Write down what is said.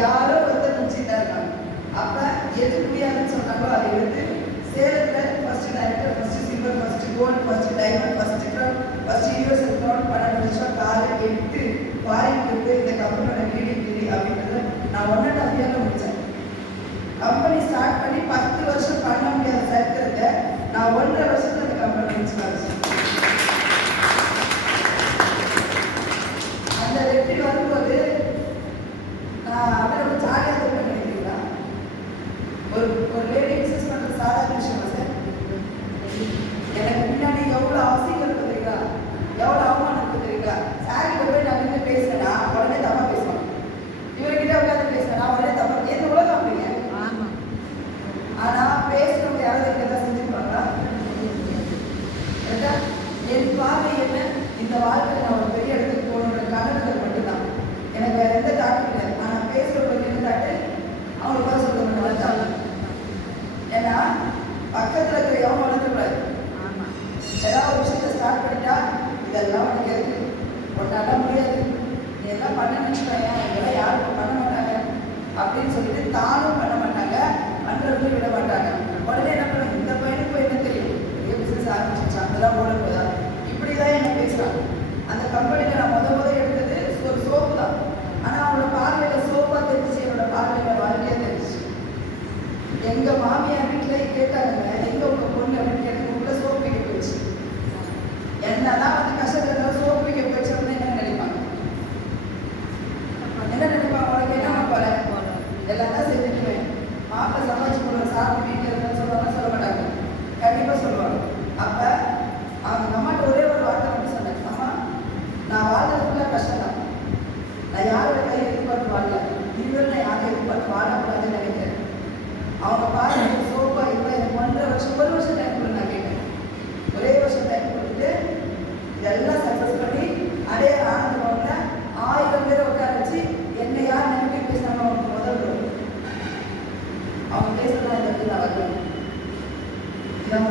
யாரோ ஒருத்தர் நினச்சிட்டு இருக்காங்க. அப்போ எது முடியாதுன்னு சொன்னாங்களோ அதை எடுத்து சேலத்தில் first director, first silver, first gold, first diamond, first crown, first universal crown 12 வருஷம் காலை 8 ஃபாரின் இருக்கு இந்த கம்பெனியோட லீடிங் டிகிரி அப்படின்றத நான் 1.5 இயரில் முடித்தேன். கம்பெனி ஸ்டார்ட் பண்ணி 10 வருஷம் பண்ண முடியாத சரித்திரத்தை நான் 1.5 வருஷத்துல இந்த கம்பெனி முடிச்சு அந்த வெற்றி வரும்போது நான் அதில் ஒரு ஜாலியாக இருப்பேன் நினைக்கிறீங்களா? ஒரு லேடி பிஸ்னஸ் பண்ணுறது சாதாரண விஷயமா சார்? எனக்கு முன்னாடி எவ்வளோ அவசியம் இருக்கு தெரியுங்களா? எவ்வளோ அவமானம் இருக்கு தெரியுங்களா? சாரிக்கு போய் நான் நின்று பேசுகிறேன்னா உடனே தப்பாக பேசுவாங்க. இவர்கிட்ட உட்காந்து பேசுகிறேன்னா உடனே தப்பாக எந்த உலகம் அப்படிங்க. ஆனால் பேசுகிறவங்க யாராவது இருக்கதான் செஞ்சுருப்பாங்களா? என் பார்வை என்ன, இந்த வாழ்க்கையில் நான் ஒரு பெரிய இடத்துக்கு போகணுன்ற கனவுகள் மட்டும்தான். எனக்கு வேறு எந்த தாட்டும் இல்லை. ஆனால் பேசுகிறவங்களுக்கு என்ன தாட்டு? அவங்களுக்காக சொல்ல மாட்டாங்க. ஏன்னா பக்கத்தில் இருக்கிற எவன் வளர்ந்துக்கூடாது. ஏதாவது ஒரு விஷயத்தை ஸ்டார்ட் பண்ணிட்டா இதெல்லாம் உனக்கு இருக்கு, ஒன்றால முடியாது, நீ எல்லாம் பண்ண நினச்சிட்டாங்க, இதெல்லாம் யாருக்கும் பண்ண மாட்டாங்க அப்படின்னு சொல்லிட்டு தானும் பண்ண மாட்டாங்க, பண்ணுறதும் விட மாட்டாங்க. உடனே என்ன பண்ணுங்க, இந்த பையனுக்கு போய் என்ன தெரியும், பெரிய பிஸ்னஸ் ஆரம்பிச்சிருச்சா, அதெல்லாம் ஓட போதா, இப்படி தான் என்ன பேசுகிறாங்க. அந்த கம்பெனியில் நான் முத எடுத்தது ஒரு சோப்பு தான். ஆனால் அவங்களோட பார்வையில் சோப்பாக தெரிஞ்சிச்சு, என்னோட பார்வையில் வாழ்க்கையாக தெரிஞ்சிச்சு. எங்கள் மாமியார் வீட்டில் கேட்டாங்க, எங்கே உங்கள் பொண்ணு அப்படின்னு கேட்டு உங்களை சோப்பு வைக்க போயிடுச்சு. என்னதான் வந்து கஷ்டத்தில் சோப்பு வைக்க போயிடுச்சு அப்படின்னு என்ன நினைப்பாங்க? என்ன நினைப்பாங்க? உனக்கு என்ன போல எல்லாம் தான் செஞ்சுட்டுவேன், மாப்பிள்ளை சமாளிச்சு போடுற சாப்பிட்டு வீட்டில் இருந்தாலும் சொல்லுவாங்க, சொல்ல மாட்டாங்க, கண்டிப்பாக சொல்லுவாங்க. அப்போ அவங்க அம்மாட்ட ஒரே ஒரு வார்த்தை மட்டும் சொன்னேன், அம்மா நான் வாழ்றது ஃபுல்லாக கஷ்டம் தான், நான் யாரோட கையை எதிர்பார்த்து வாழல, இதுவரை நான் யாரை எதிர்பார்த்து வாழக்கூடாதுன்னு நினைக்கிறேன். அவங்க பாருங்க சோப்பா இப்போ எனக்கு 1.5 வருஷம், 1 வருஷம் டைம் கொடுத்து நான் கேட்டேன். ஒரே வருஷம் டைம் கொடுத்துட்டு இதெல்லாம் சக்ஸஸ் பண்ணி அதே ஆனந்தமாக 1000 பேரை உட்கார வச்சு என்னை யார் நெகட்டிவ் பேசினாங்க அவங்க முதல் அவங்க பேசுகிறதா இந்த இடத்துல நான் வரணும். இதான்